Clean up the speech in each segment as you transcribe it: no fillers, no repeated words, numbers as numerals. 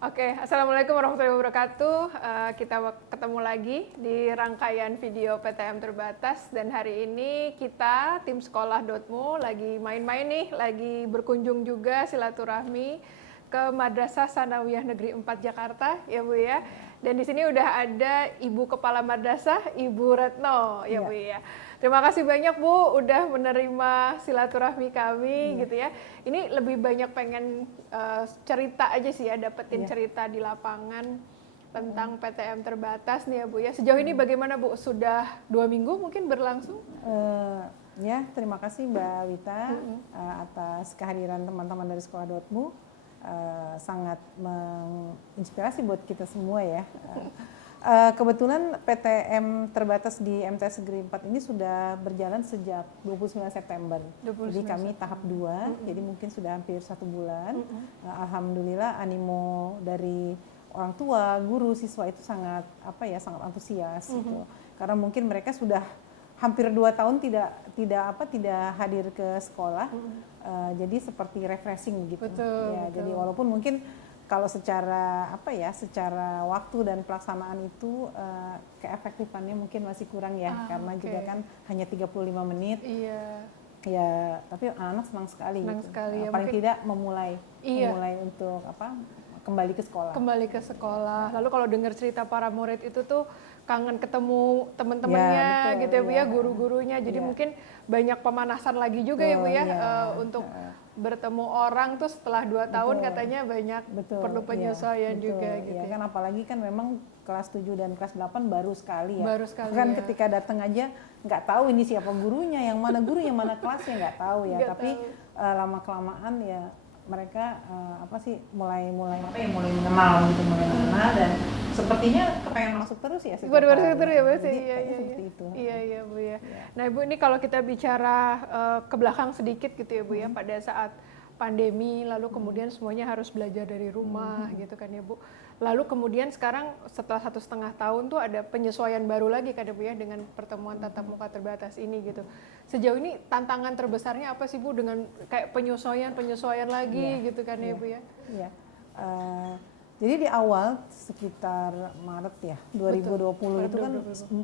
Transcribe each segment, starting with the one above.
Oke, Assalamualaikum warahmatullahi wabarakatuh. Kita ketemu lagi di rangkaian video PTM Terbatas, dan hari ini kita tim sekolah Dotmu lagi main-main nih, lagi berkunjung juga silaturahmi ke Madrasah Sanawiyah Negeri 4 Jakarta, ya Bu ya. Dan di sini udah ada Ibu Kepala Madrasah, Ibu Retno, ya Bu ya. Terima kasih banyak Bu udah menerima silaturahmi kami gitu ya. Ini lebih banyak pengen cerita aja sih ya, dapetin cerita di lapangan tentang PTM Terbatas nih ya Bu ya. Sejauh ini bagaimana Bu? Sudah 2 minggu mungkin berlangsung? Ya, terima kasih Mbak Wita atas kehadiran teman-teman dari Sekolah Dotmu. Sangat menginspirasi buat kita semua ya. Kebetulan PTM Terbatas di MTS Negeri 4 ini sudah berjalan sejak 29 September. Jadi kami tahap 2, jadi mungkin sudah hampir 1 bulan. Alhamdulillah animo dari orang tua, guru, siswa itu sangat sangat antusias gitu. Karena mungkin mereka sudah hampir 2 tahun tidak hadir ke sekolah. Jadi seperti refreshing gitu. Betul. Jadi walaupun mungkin kalau secara secara waktu dan pelaksanaan itu keefektifannya mungkin masih kurang ya, karena juga kan hanya 35 menit. Iya. Ya, tapi anak-anak senang sekali. Senang sekali ya, paling tidak memulai untuk kembali ke sekolah. Kembali ke sekolah. Lalu kalau dengar cerita para murid itu tuh kangen ketemu teman-temannya gitu ya Bu ya, guru-gurunya. Jadi mungkin banyak pemanasan lagi juga ya Bu ya, untuk bertemu orang tuh setelah 2 tahun katanya banyak perlu penyesuaian juga gitu. Ya kan, apalagi kan memang kelas 7 dan kelas 8 baru sekali ya. Baru sekali kan ketika datang aja nggak tahu ini siapa gurunya, yang mana guru, yang mana kelasnya, nggak tahu ya. Tapi lama-kelamaan ya mereka mulai mengenal gitu, dan sepertinya kepengen masuk terus ya. Masuk terus ya Bu. Iya. Seperti itu. Iya Bu ya. Nah Ibu, ini kalau kita bicara ke belakang sedikit gitu ya Bu ya, pada saat pandemi lalu kemudian semuanya harus belajar dari rumah gitu kan ya Bu. Lalu kemudian sekarang setelah 1,5 tahun tuh ada penyesuaian baru lagi kan ya Bu ya, dengan pertemuan tatap muka terbatas ini gitu. Sejauh ini tantangan terbesarnya apa sih Bu, dengan kayak penyesuaian lagi gitu kan ya Bu ya? Iya. Jadi di awal sekitar Maret ya 2020 itu kan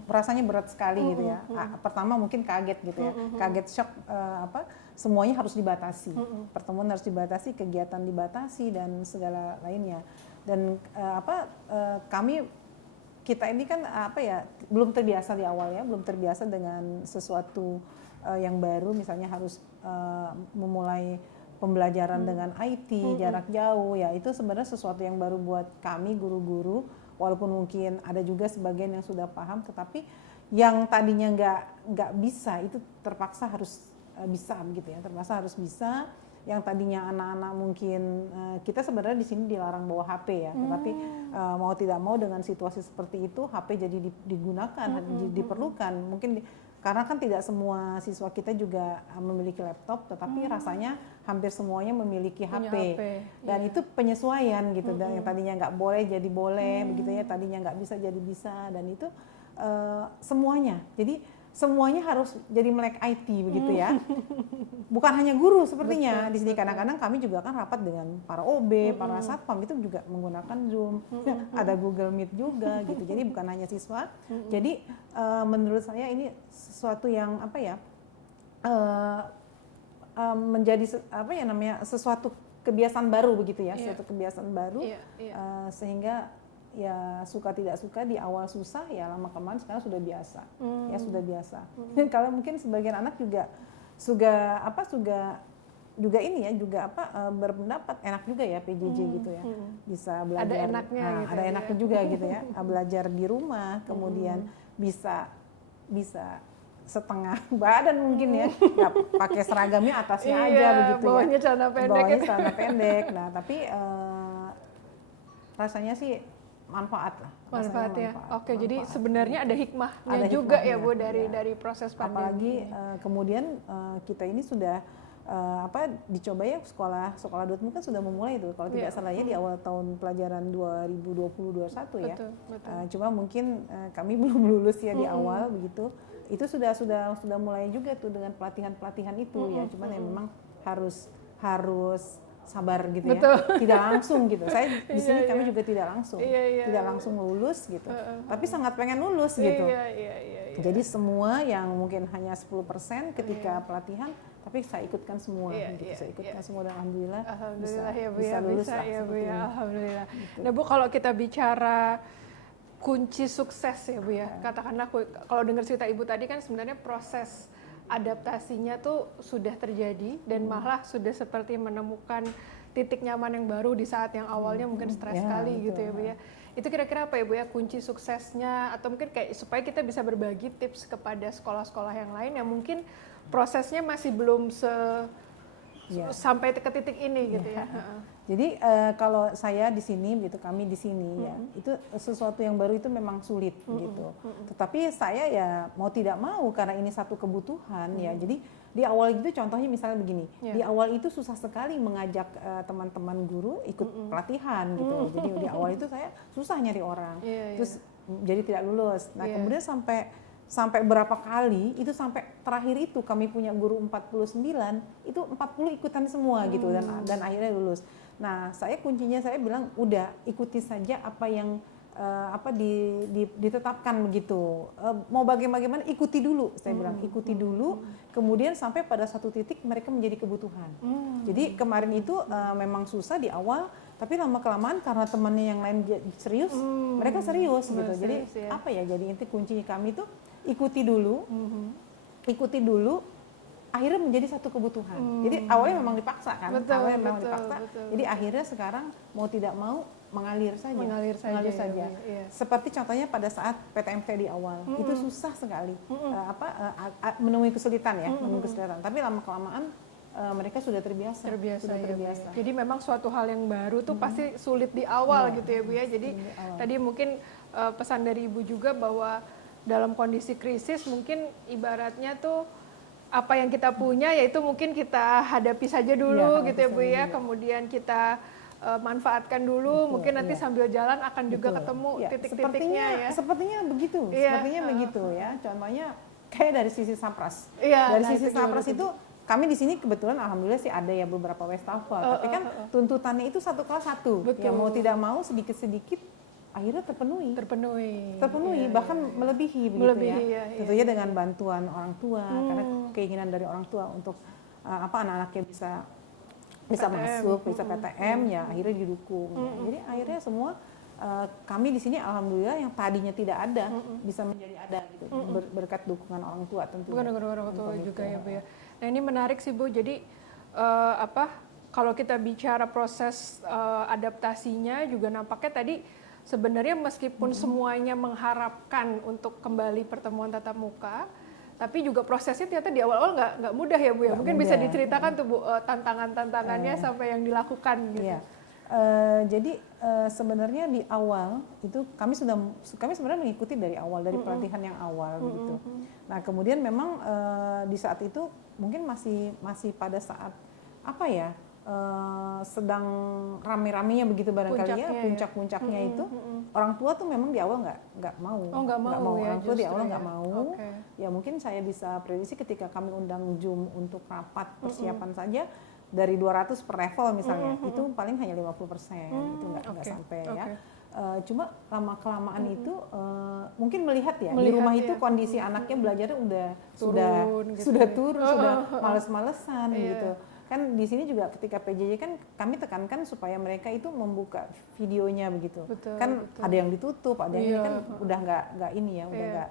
rasanya berat sekali gitu ya. Pertama mungkin kaget gitu ya, kaget shock, semuanya harus dibatasi, pertemuan harus dibatasi, kegiatan dibatasi dan segala lainnya. Dan kita ini kan belum terbiasa di awal ya, belum terbiasa dengan sesuatu yang baru, misalnya harus memulai pembelajaran dengan IT jarak jauh ya, itu sebenarnya sesuatu yang baru buat kami guru-guru, walaupun mungkin ada juga sebagian yang sudah paham, tetapi yang tadinya nggak bisa itu terpaksa harus bisa gitu ya, terpaksa harus bisa. Yang tadinya anak-anak mungkin kita sebenarnya di sini dilarang bawa HP ya, tetapi mau tidak mau dengan situasi seperti itu HP jadi digunakan, diperlukan mungkin. Karena kan tidak semua siswa kita juga memiliki laptop, tetapi rasanya hampir semuanya memiliki HP. Dan itu penyesuaian gitu, dan yang tadinya nggak boleh jadi boleh, begitu ya, tadinya nggak bisa jadi bisa, dan itu semuanya. Jadi semuanya harus jadi melek IT begitu ya. Bukan hanya guru sepertinya. Di sini kadang-kadang kami juga kan rapat dengan para OB, para satpam, itu juga menggunakan Zoom. Ada Google Meet juga gitu. Jadi bukan hanya siswa. Jadi menurut saya ini sesuatu yang menjadi sesuatu kebiasaan baru begitu ya, suatu kebiasaan baru. Sehingga ya suka tidak suka di awal susah, ya lama kelamaan sekarang sudah biasa. Ya sudah biasa. Kalau mungkin sebagian anak juga berpendapat enak juga ya PJJ gitu ya. Bisa belajar. Ada enaknya gitu. Ada enaknya juga gitu ya. Belajar di rumah, kemudian bisa setengah badan mungkin ya, nggak pakai seragamnya atasnya aja begitu bawahnya ya. Celana Celana pendek. Nah, tapi rasanya sih manfaat lah. Manfaatnya. Oke, jadi sebenarnya ada hikmahnya juga ya Bu dari proses pandemi. Apalagi kemudian kita ini sudah dicoba ya, sekolah Dotmu kan sudah memulai itu kalau tidak salah ya, di awal tahun pelajaran 2020-2021 ya. Betul. Cuma mungkin kami belum lulus ya di awal begitu. Itu sudah mulai juga tuh dengan pelatihan itu ya. Cuman ya memang harus sabar gitu Betul. ya, tidak langsung gitu. Saya di sini Iya, kami iya. juga tidak langsung, tidak langsung lulus gitu, tapi sangat pengen lulus gitu. Iya. Jadi semua yang mungkin hanya 10% ketika pelatihan, tapi saya ikutkan semua gitu. Saya ikutkan semua dan alhamdulillah ya Bu bisa ya, lulus bisa lah ya Bu seperti ya, ini. alhamdulillah. Gitu. Nah Bu, kalau kita bicara kunci sukses ya Bu ya, katakanlah kalau dengar cerita Ibu tadi kan sebenarnya proses adaptasinya tuh sudah terjadi dan malah sudah seperti menemukan titik nyaman yang baru di saat yang awalnya mungkin stres sekali gitu ya Bu ya. Itu kira-kira apa ya Bu ya kunci suksesnya, atau mungkin kayak supaya kita bisa berbagi tips kepada sekolah-sekolah yang lain yang mungkin prosesnya masih belum sampai ke titik ini gitu ya. Jadi kalau saya di sini gitu, kami di sini ya, itu sesuatu yang baru itu memang sulit gitu. Tetapi saya ya mau tidak mau karena ini satu kebutuhan ya. Jadi di awal itu contohnya misalnya begini, di awal itu susah sekali mengajak teman-teman guru ikut pelatihan gitu. Jadi di awal itu saya susah nyari orang, terus jadi tidak lulus. Nah kemudian sampai berapa kali itu sampai terakhir itu kami punya guru 49 itu 40 ikutan semua gitu dan akhirnya lulus. Nah saya kuncinya saya bilang udah ikuti saja apa yang ditetapkan begitu. Mau bagaimana ikuti dulu, saya bilang ikuti dulu. Kemudian sampai pada satu titik mereka menjadi kebutuhan. Jadi kemarin itu memang susah di awal, tapi lama kelamaan karena temannya yang lain serius, mereka serius gitu. Jadi apa ya? Jadi inti kunci kami tuh ikuti dulu, akhirnya menjadi satu kebutuhan. Jadi awalnya memang dipaksa kan, Jadi akhirnya sekarang mau tidak mau mengalir saja. Iya. Seperti contohnya pada saat PTMT di awal, itu susah sekali, menemui kesulitan ya, Tapi lama kelamaan mereka sudah terbiasa. Ya. Jadi memang suatu hal yang baru tuh pasti sulit di awal gitu ya Bu ya. Jadi tadi mungkin pesan dari Ibu juga bahwa dalam kondisi krisis mungkin ibaratnya tuh apa yang kita punya yaitu mungkin kita hadapi saja dulu gitu ya Bu ya. Kemudian kita manfaatkan dulu, mungkin nanti sambil jalan akan juga ketemu titik-titiknya ya. Sepertinya begitu ya. Contohnya kayak dari sisi Sapras. Dari sisi Sapras itu kami di sini kebetulan alhamdulillah sih ada ya beberapa wastafel, tapi kan tuntutannya itu 1 kelas 1. Ya mau tidak mau sedikit-sedikit akhirnya terpenuhi, bahkan melebihi begitu ya. Tentunya dengan bantuan orang tua, karena keinginan dari orang tua untuk anak-anaknya bisa masuk, bisa PTM ya akhirnya didukung. Jadi akhirnya semua kami di sini alhamdulillah yang tadinya tidak ada bisa menjadi ada gitu berkat dukungan orang tua tentunya. Bukan dukungan orang tua juga ya Bu ya. Nah ini menarik sih Bu. Jadi kalau kita bicara proses adaptasinya juga nampaknya tadi sebenarnya meskipun semuanya mengharapkan untuk kembali pertemuan tatap muka, tapi juga prosesnya ternyata di awal-awal nggak mudah ya Bu ya. Mungkin bisa diceritakan tuh Bu tantangan-tantangannya sampai yang dilakukan gitu. Iya. Jadi sebenarnya di awal itu kami sebenarnya mengikuti dari awal, dari pelatihan yang awal begitu. Nah kemudian memang di saat itu mungkin masih pada saat sedang rame-ramenya begitu barangkali ya, puncak-puncaknya itu orang tua tuh memang di awal nggak mau ya, orang tua di awal nggak mau. Ya mungkin saya bisa prediksi ketika kami undang Zoom untuk rapat persiapan saja dari 200 per level misalnya, itu paling hanya 50%, itu nggak sampai ya. Cuma lama-kelamaan itu mungkin melihat ya di rumah itu kondisi anaknya belajarnya sudah turun, sudah males-malesan gitu. Kan di sini juga ketika PJJ kan kami tekankan supaya mereka itu membuka videonya begitu. Kan ada yang ditutup, ada yang ini kan udah nggak ini ya, udah nggak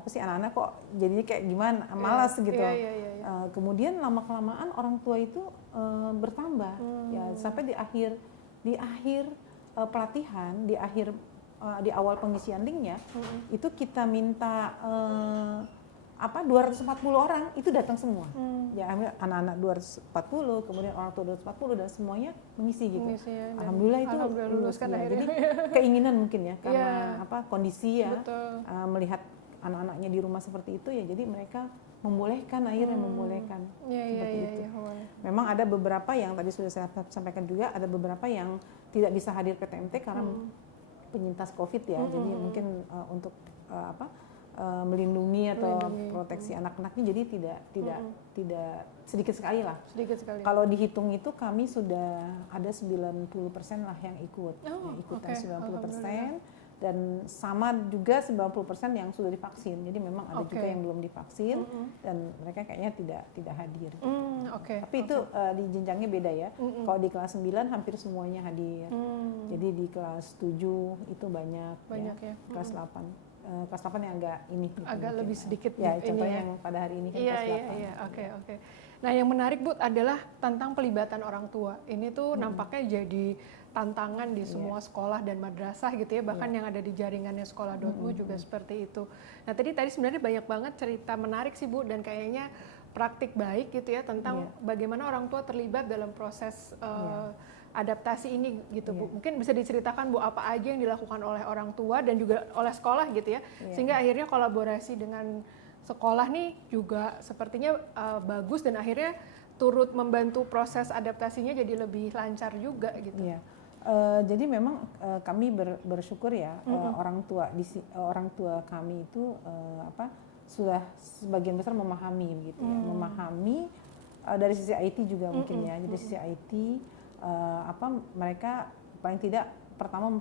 anak-anak kok jadinya kayak gimana, malas gitu. Kemudian lama-kelamaan orang tua itu bertambah ya sampai di akhir pelatihan, di awal pengisian linknya itu kita minta 240 orang itu datang semua. Ya anak-anak 240, kemudian orang tua 240 dan semuanya mengisi gitu. Alhamdulillah itu lulus kan ya. Jadi keinginan mungkin ya karena kondisi ya melihat anak-anaknya di rumah seperti itu ya, jadi mereka akhirnya membolehkan seperti itu. Memang ada beberapa yang tadi sudah saya sampaikan juga, ada beberapa yang tidak bisa hadir PTMT karena penyintas COVID ya. Jadi mungkin untuk melindungi atau Melindungi. proteksi anak-anaknya, jadi tidak sedikit sekali lah. Sedikit sekali. Kalau dihitung itu kami sudah ada 90% lah yang ikut, Oh, yang ikutan oke. 90%, dan sama juga 90% yang sudah divaksin. Jadi memang ada juga Oke. yang belum divaksin dan mereka kayaknya tidak hadir. Oke. Tapi itu di jenjangnya beda ya. Kalau di kelas 9 hampir semuanya hadir. Jadi di kelas 7 itu banyak ya. Kelas 8. Kelas 8 yang agak ini gitu Agak mungkin. lebih sedikit Ya, ini contohnya ya. yang pada hari ini kan Iya, kelas 8. iya. Oke. Nah, yang menarik Bu adalah tentang pelibatan orang tua. Ini tuh nampaknya jadi tantangan di semua sekolah dan madrasah gitu ya, bahkan yang ada di jaringannya sekolah.mu juga seperti itu. Nah, tadi sebenarnya banyak banget cerita menarik sih Bu, dan kayaknya praktik baik gitu ya tentang bagaimana orang tua terlibat dalam proses adaptasi ini gitu Bu. Mungkin bisa diceritakan Bu apa aja yang dilakukan oleh orang tua dan juga oleh sekolah gitu ya, sehingga akhirnya kolaborasi dengan sekolah nih juga sepertinya bagus dan akhirnya turut membantu proses adaptasinya jadi lebih lancar juga gitu. Iya. Jadi memang kami bersyukur ya, orang tua kami itu sudah sebagian besar memahami gitu ya, memahami dari sisi IT juga mungkin ya. Jadi sisi IT mereka paling tidak pertama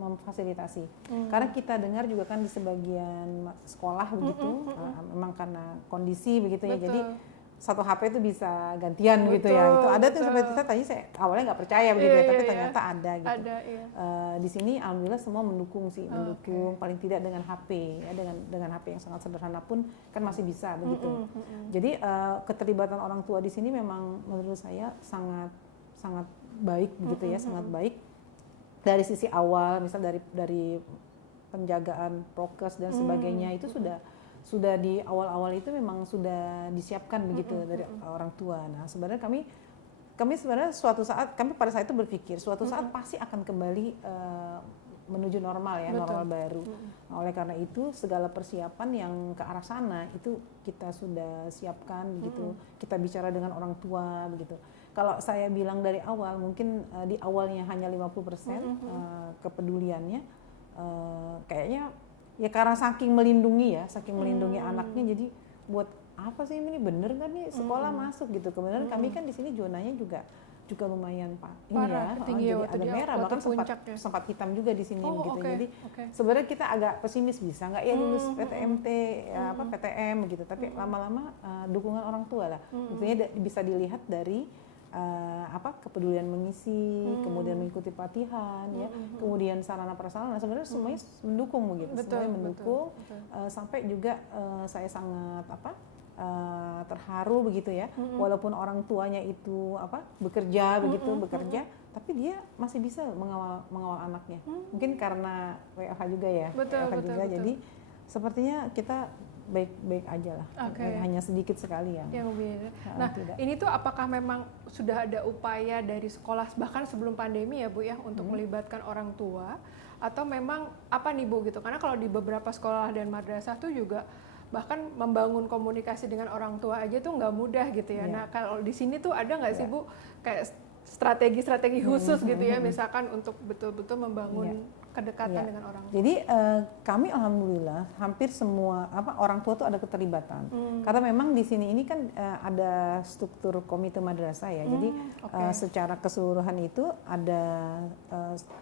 memfasilitasi. Karena kita dengar juga kan di sebagian sekolah begitu, memang karena kondisi begitu ya. Jadi satu HP itu bisa gantian gitu ya. Itu ada tuh seperti saya awalnya nggak percaya begitu ya, tapi ternyata ada gitu. Ada, iya. Di sini alhamdulillah semua mendukung sih, mendukung paling tidak dengan HP ya, dengan HP yang sangat sederhana pun kan masih bisa begitu. Jadi keterlibatan orang tua di sini memang menurut saya sangat baik begitu ya, sangat baik dari sisi awal, misal dari penjagaan prokes dan sebagainya itu sudah di awal-awal itu memang sudah disiapkan begitu dari orang tua. Nah, sebenarnya kami sebenarnya kami pada saat itu berpikir suatu saat pasti akan kembali menuju normal ya, normal baru. Nah, oleh karena itu segala persiapan yang ke arah sana itu kita sudah siapkan begitu. Kita bicara dengan orang tua begitu. Kalau saya bilang dari awal, mungkin di awalnya hanya 50% kepeduliannya, kayaknya ya karena saking melindungi anaknya, jadi buat apa sih ini bener kan nih sekolah masuk gitu. Kemudian kami kan di sini zonanya juga lumayan Parah, tinggi ya, jadi agak merah, bahkan sempat hitam juga di sini begitu. Jadi sebenarnya kita agak pesimis bisa nggak ya lulus PTMT PTM gitu, tapi lama-lama dukungan orang tua lah. Maksudnya bisa dilihat dari kepedulian mengisi, kemudian mengikuti pelatihan ya, kemudian sarana prasarana sebenarnya semuanya mendukung begitu, semuanya mendukung. Sampai juga saya sangat terharu begitu ya, walaupun orang tuanya itu bekerja, tapi dia masih bisa mengawal anaknya. Mungkin karena WFH juga ya, betul. Jadi sepertinya kita baik-baik aja lah, hanya sedikit sekali yang beda. Nah, ini tuh apakah memang sudah ada upaya dari sekolah bahkan sebelum pandemi ya Bu ya untuk melibatkan orang tua, atau memang apa nih Bu gitu? Karena kalau di beberapa sekolah dan madrasah tuh juga bahkan membangun komunikasi dengan orang tua aja tuh nggak mudah gitu ya. Nah, kalau di sini tuh ada nggak sih Bu kayak strategi khusus gitu ya, misalkan untuk betul-betul membangun kedekatan dengan orang tua? Jadi kami alhamdulillah hampir semua orang tua tuh ada keterlibatan. Karena memang di sini ini kan ada struktur komite madrasah ya. Jadi secara keseluruhan itu ada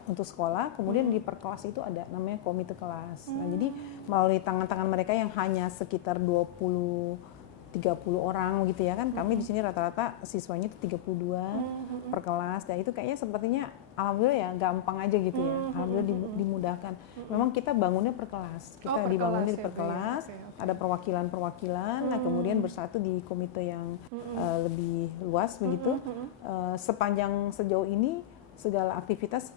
untuk sekolah, kemudian di per kelas itu ada namanya komite kelas. Nah, jadi melalui tangan-tangan mereka yang hanya sekitar 20-30 orang gitu ya kan, kami di sini rata-rata siswanya itu 32 per kelas, dan itu kayaknya sepertinya alhamdulillah ya gampang aja gitu ya, alhamdulillah dimudahkan. Memang kita bangunnya per kelas, kita dibangunnya per kelas, ada perwakilan, nah kemudian bersatu di komite yang lebih luas begitu. Sepanjang sejauh ini segala aktivitas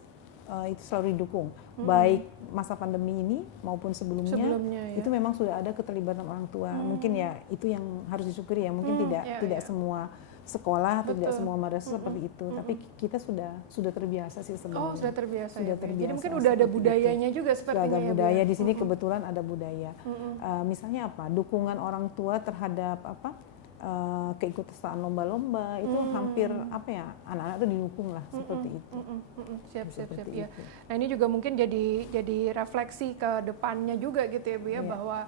itu selalu didukung, baik masa pandemi ini maupun sebelumnya ya. Itu memang sudah ada keterlibatan orang tua. Mungkin ya itu yang harus disyukuri ya, mungkin tidak semua sekolah atau tidak semua madrasah seperti itu, tapi kita sudah terbiasa sih sebenarnya. Sudah terbiasa. Terbiasa. Jadi mungkin udah ada budayanya juga sepertinya. Sudah ada budaya di sini, kebetulan ada budaya. Misalnya dukungan orang tua terhadap keikutsertaan lomba-lomba itu hampir apa ya, anak-anak itu didukung lah seperti itu. Siap Seperti ya. itu. Nah ini juga mungkin jadi refleksi ke depannya juga gitu ya Bu ya, Iya. bahwa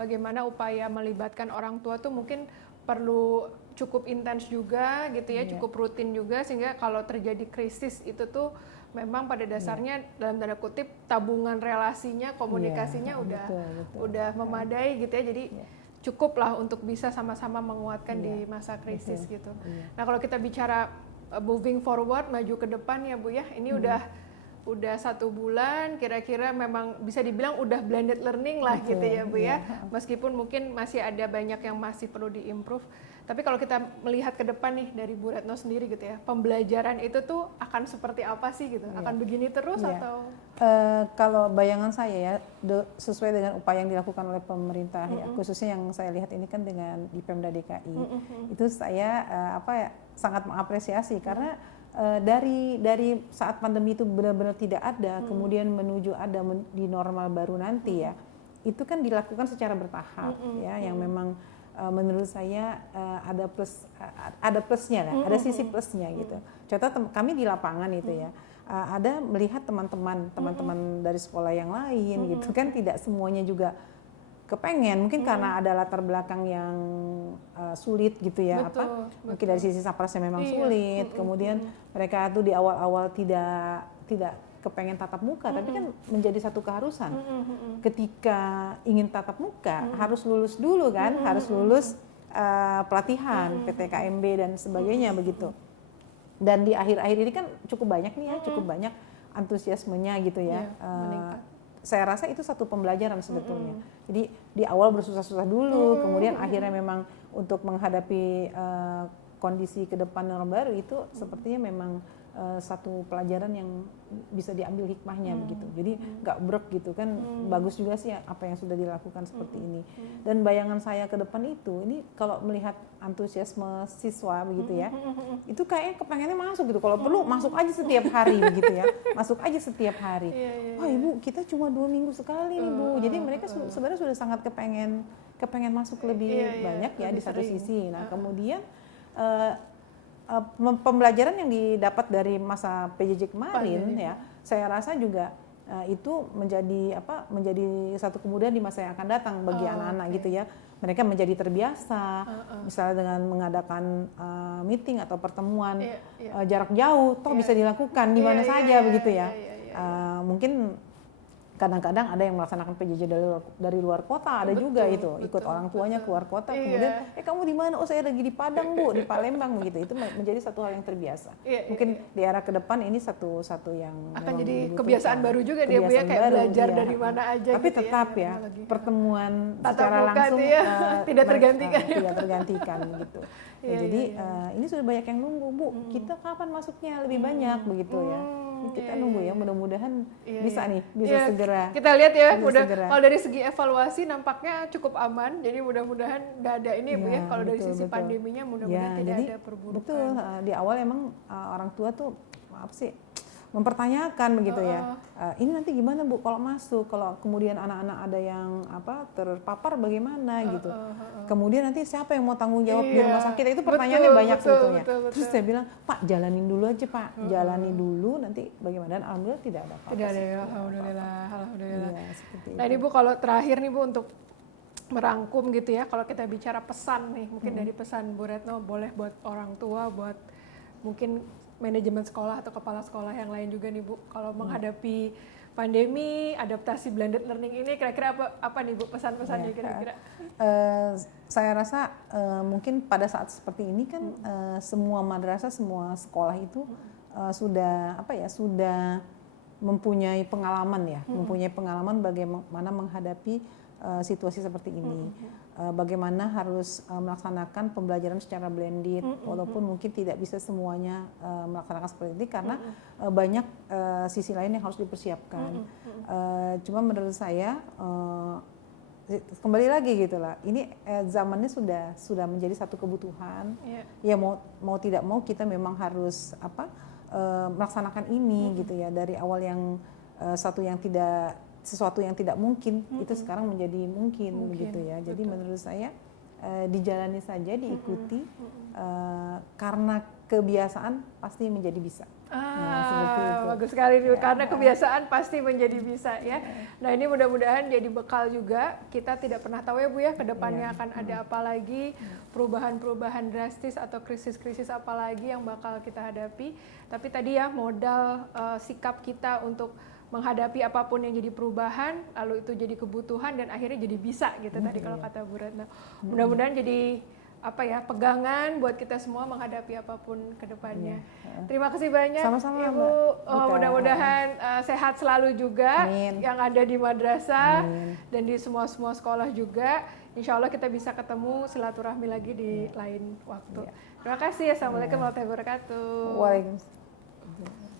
bagaimana upaya melibatkan orang tua tuh mungkin perlu cukup intens juga gitu ya, Iya. cukup rutin juga, sehingga kalau terjadi krisis itu tuh memang pada dasarnya dalam tanda kutip tabungan relasinya, komunikasinya Iya, betul. udah memadai gitu ya, jadi cukup lah untuk bisa sama-sama menguatkan di masa krisis betul. gitu. Iya. Nah kalau kita bicara moving forward, maju ke depan ya Bu ya, ini udah 1 bulan, kira-kira memang bisa dibilang udah blended learning lah Betul, gitu ya Bu ya, iya. meskipun mungkin masih ada banyak yang masih perlu diimprove. Tapi kalau kita melihat ke depan nih dari Bu Retno sendiri gitu ya, pembelajaran itu tuh akan seperti apa sih gitu? Akan begini terus Iya. atau? Kalau bayangan saya ya, sesuai dengan upaya yang dilakukan oleh pemerintah ya, khususnya yang saya lihat ini kan dengan di Pemda DKI, itu saya sangat mengapresiasi karena dari saat pandemi itu benar-benar tidak ada, kemudian menuju ada di normal baru nanti ya, itu kan dilakukan secara bertahap ya, yang memang menurut saya ada plusnya lah, ada sisi plusnya gitu. Contoh kami di lapangan itu ya, ada melihat teman-teman dari sekolah yang lain gitu kan, tidak semuanya juga kepengen, mungkin karena ada latar belakang yang sulit gitu ya, Betul. mungkin dari sisi saprasnya memang sulit, kemudian mereka tuh di awal-awal tidak kepengen tatap muka, tapi kan menjadi satu keharusan. Ketika ingin tatap muka harus lulus dulu kan, harus lulus pelatihan PTKMB dan sebagainya begitu. Dan di akhir-akhir ini kan cukup banyak nih ya, cukup banyak antusiasmenya gitu ya. Saya rasa itu satu pembelajaran sebetulnya. Jadi di awal bersusah-susah dulu, kemudian akhirnya memang untuk menghadapi kondisi ke depan yang baru itu sepertinya memang satu pelajaran yang bisa diambil hikmahnya begitu. Jadi nggak brek gitu kan, bagus juga sih apa yang sudah dilakukan seperti ini. Dan bayangan saya ke depan itu, ini kalau melihat antusiasme siswa begitu ya, itu kayaknya kepengennya masuk gitu. Kalau perlu masuk aja setiap hari begitu ya, masuk aja setiap hari. Wah Ibu, kita cuma 2 minggu sekali nih Bu. Jadi mereka sebenarnya sudah sangat kepengen masuk lebih banyak ya di satu sisi. Nah kemudian pembelajaran yang didapat dari masa PJJ kemarin ya, saya rasa juga itu menjadi satu kemudahan di masa yang akan datang bagi anak-anak gitu ya. Mereka menjadi terbiasa, misalnya dengan mengadakan meeting atau pertemuan jarak jauh, toh bisa dilakukan di mana saja begitu ya. Mungkin kadang-kadang ada yang melaksanakan PJJ dari luar kota, ada juga itu ikut orang tuanya keluar kota, kemudian kamu di mana? Oh saya lagi di Padang Bu, di Palembang begitu. Itu menjadi satu hal yang terbiasa. Mungkin di era ke depan ini satu yang akan jadi kebiasaan baru juga dia Bu ya, kayak belajar dari mana aja. Tapi gitu tetap ya, pertemuan tatap secara muka langsung tidak tergantikan. Tidak tergantikan gitu. Jadi ini sudah banyak yang nunggu Bu, kita kapan masuknya lebih banyak begitu ya. Kita nunggu ya, mudah-mudahan bisa segera. Kita lihat ya, kalau dari segi evaluasi nampaknya cukup aman, jadi mudah-mudahan nggak ada ini Bu ya, kalau dari sisi pandeminya mudah-mudahan tidak ada perburukan. Betul, di awal emang orang tua tuh mempertanyakan begitu ya, ini nanti gimana Bu kalau masuk, kalau kemudian anak-anak ada yang terpapar bagaimana gitu, kemudian nanti siapa yang mau tanggung jawab di rumah sakit, itu pertanyaannya banyak sebetulnya. Terus saya bilang, Pak jalanin dulu aja Pak, jalani dulu nanti bagaimana, dan alhamdulillah tidak ada apa-apa. Tidak ada ya, alhamdulillah. Iya, seperti nah ini Bu, kalau terakhir nih Bu untuk merangkum gitu ya, kalau kita bicara pesan nih, mungkin dari pesan Bu Retno, boleh buat orang tua, buat mungkin manajemen sekolah atau kepala sekolah yang lain juga nih Bu, kalau menghadapi pandemi, adaptasi blended learning ini, kira-kira apa nih Bu pesan-pesannya kira-kira? Saya rasa mungkin pada saat seperti ini kan semua madrasah, semua sekolah itu sudah mempunyai pengalaman ya, mempunyai pengalaman bagaimana menghadapi situasi seperti ini. Bagaimana harus melaksanakan pembelajaran secara blended, walaupun mungkin tidak bisa semuanya melaksanakan seperti ini karena banyak sisi lain yang harus dipersiapkan. Cuma menurut saya kembali lagi gitulah, ini zamannya sudah menjadi satu kebutuhan. Ya mau tidak mau kita memang harus melaksanakan ini gitu ya, dari awal yang sesuatu yang tidak mungkin itu sekarang menjadi mungkin begitu ya. Jadi menurut saya dijalani saja, diikuti, karena kebiasaan pasti menjadi bisa. Seperti itu. Bagus sekali karena kebiasaan pasti menjadi bisa ya. Nah ini mudah-mudahan jadi bekal juga. Kita tidak pernah tahu ya Bu ya, kedepannya akan ada apa lagi, perubahan-perubahan drastis atau krisis-krisis apa lagi yang bakal kita hadapi. Tapi tadi ya modal sikap kita untuk menghadapi apapun yang jadi perubahan, lalu itu jadi kebutuhan dan akhirnya jadi bisa gitu tadi kalau kata Bu Retno. Mudah-mudahan jadi pegangan buat kita semua menghadapi apapun ke depannya. Terima kasih banyak Sama-sama, Ibu. Mbak. Mudah-mudahan sehat selalu juga. Amin. Yang ada di madrasah dan di semua sekolah juga. Insya Allah kita bisa ketemu silaturahmi lagi di lain waktu. Terima kasih. Assalamualaikum warahmatullahi wabarakatuh. Waalaikumsalam.